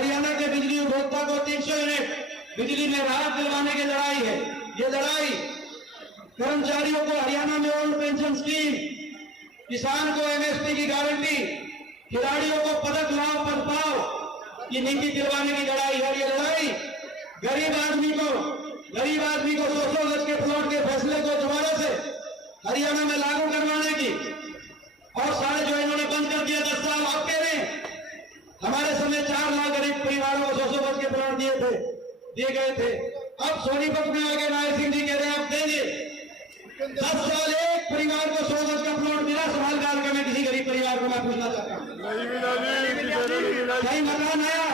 हरियाणा के बिजली उपभोक्ता को 300 यूनिट बिजली में राहत दिलवाने की लड़ाई है। ये लड़ाई कर्मचारियों को हरियाणा में ओल्ड पेंशन स्कीम, किसान को एमएसपी की गारंटी, खिलाड़ियों को पदक लाओ पद पाओ की नीति दिलवाने की लड़ाई है। ये लड़ाई गरीब आदमी को 200 गज के प्लॉट के फैसले को दोबारा से हरियाणा में लागू करवाने की, और सारे जो इन्होंने बंद कर दिया 10 साल आप कह रहे हैं। हमारे समय 4 लाख गरीब परिवारों को 200 गज के प्लॉट दिए गए थे। अब सोनीपत में आगे नायर सिंह जी कह रहे हैं आप देंगे। 10 साल एक परिवार को 100 गज का प्लॉट मिला। सवाल काल का मैं किसी गरीब परिवार को मैं पूछना चाहता हूँ, कहीं मकान आया?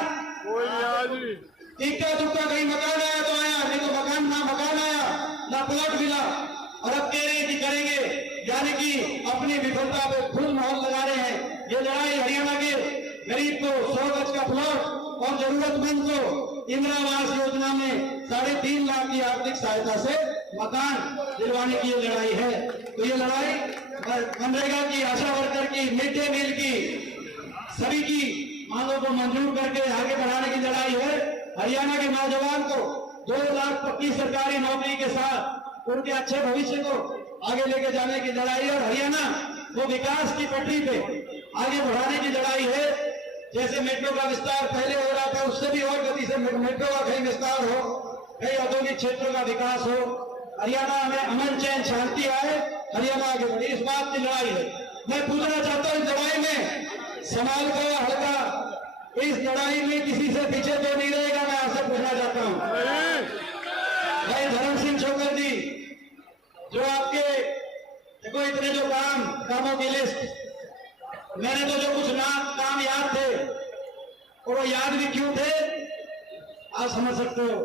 इक्का दुक्का कहीं मकान आया तो आया, नहीं तो ना मकान आया ना प्लॉट मिला। और अब कह रहे हैं कि करेंगे, यानी कि अपनी विफलता पे खुद मोहर लगा रहे हैं। ये लड़ाई हरियाणा के गरीब को 100 गज का प्लॉट और जरूरतमंद को इंदिरा आवास योजना में 3.5 लाख की आर्थिक सहायता से मकान दिलवाने की ये लड़ाई है। तो ये लड़ाई मनरेगा की, आशा वर्कर की, मिड डे मील की, सभी की मांगों को मंजूर करके आगे बढ़ाने की लड़ाई है। हरियाणा के नौजवान को 2 लाख पक्की सरकारी नौकरी के साथ उनके अच्छे भविष्य को आगे लेके जाने की लड़ाई है। और हरियाणा को विकास की पटरी पे आगे बढ़ाने की लड़ाई है। जैसे मेट्रो का विस्तार पहले हो रहा था, उससे भी और गति से मेट्रो का कहीं विस्तार हो, कई औद्योगिक क्षेत्रों का विकास हो, हरियाणा में अमन चैन शांति आए, हरियाणा आगे बढ़े, इस बात की लड़ाई है। मैं पूछना चाहता हूँ, इस लड़ाई में समाल का हल्का इस लड़ाई में किसी से पीछे तो नहीं रहेगा? मैं आपसे पूछना चाहता हूँ भाई धर्म सिंह छोकर जी, जो आपके देखो इतने जो कामों की लिस्ट, मैंने तो जो कुछ काम याद थे, और वो याद भी क्यों थे आप समझ सकते हो।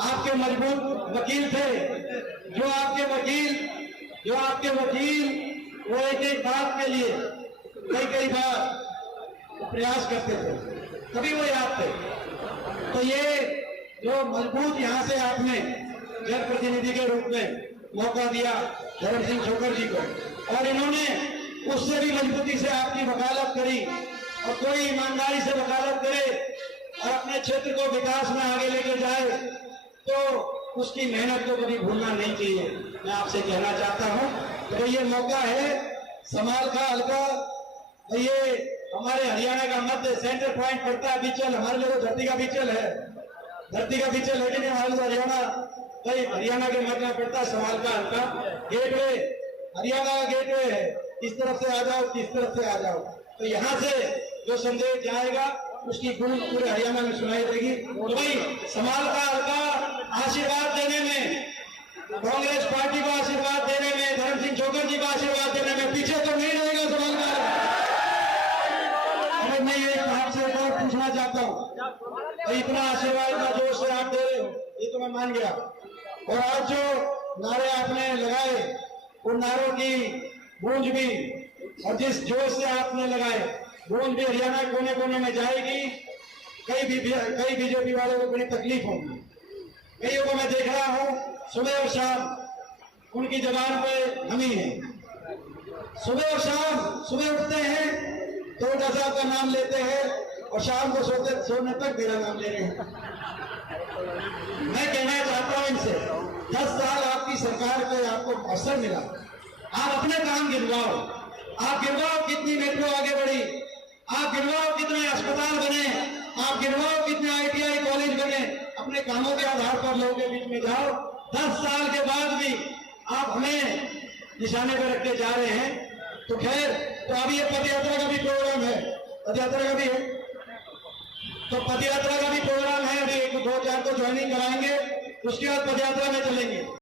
आपके मजबूत वकील थे, जो आपके वकील वो एक बात के लिए कई बार प्रयास करते थे, तभी वो याद थे। तो ये जो मजबूत यहाँ से आपने जनप्रतिनिधि के रूप में मौका दिया धर्म सिंह छोकर जी को, और इन्होंने उससे भी मजबूती से आपकी वकालत करी, और कोई ईमानदारी से वकालत करे और अपने क्षेत्र को विकास में आगे लेके जाए तो उसकी मेहनत को कभी भूलना नहीं चाहिए। मैं आपसे कहना चाहता हूँ तो ये मौका है समाल का हल्का, ये हमारे हरियाणा का मध्य सेंटर पॉइंट पड़ता है बीचल, हमारे लिए धरती का बीचल है, लेकिन हमारे हरियाणा कई हरियाणा के मध्य में पड़ता है समाल का हल्का। गेटवे हरियाणा का गेटवे है, इस तरफ से आ जाओ, इस तरफ से आ जाओ, तो यहाँ से जो संदेश जाएगा उसकी गूंज पूरे हरियाणा में सुनाई देगी। तो भाई समाल का हल्का आशीर्वाद देने में, कांग्रेस पार्टी को आशीर्वाद देने में, धर्म सिंह छोकर जी को आशीर्वाद देने में पीछे तो नहीं रहेगा समाल का। मैं ये आपसे एक और पूछना चाहता हूँ, तो इतना आशीर्वाद का जोश से आप दे रहे हो, ये तो मैं मान गया, और आज जो नारे आपने लगाए उन नारों की गूंज भी, और जिस जोश से आपने लगाए गूंज भी हरियाणा कोने कोने में जाएगी। कई बीजेपी वालों को बड़ी तकलीफ होगी, कईयों को मैं देख रहा हूँ सुबह और शाम उनकी जबान पे हमी है। सुबह और शाम, सुबह उठते हैं तो डॉक्टर साहब का नाम लेते हैं और शाम को सोने तक मेरा नाम ले रहे हैं। मैं कहना चाहता हूं इनसे, 10 साल आपकी सरकार पे आपको अवसर मिला, आप अपने काम गिनवाओ, आप गिनवाओ कितनी मेट्रो आगे बढ़ी, आप गिनवाओ कितने अस्पताल बने, आप गिनवाओ कितने ITI कॉलेज बने। अपने कामों के आधार पर लोगों के बीच में जाओ। 10 साल के बाद भी आप हमें निशाने पर रखते जा रहे हैं। तो खैर, तो अभी ये पदयात्रा का भी प्रोग्राम है, पदयात्रा का भी है, तो पदयात्रा का भी प्रोग्राम है। अभी 1-2-4 को ज्वाइनिंग कराएंगे, उसके बाद पदयात्रा में चलेंगे।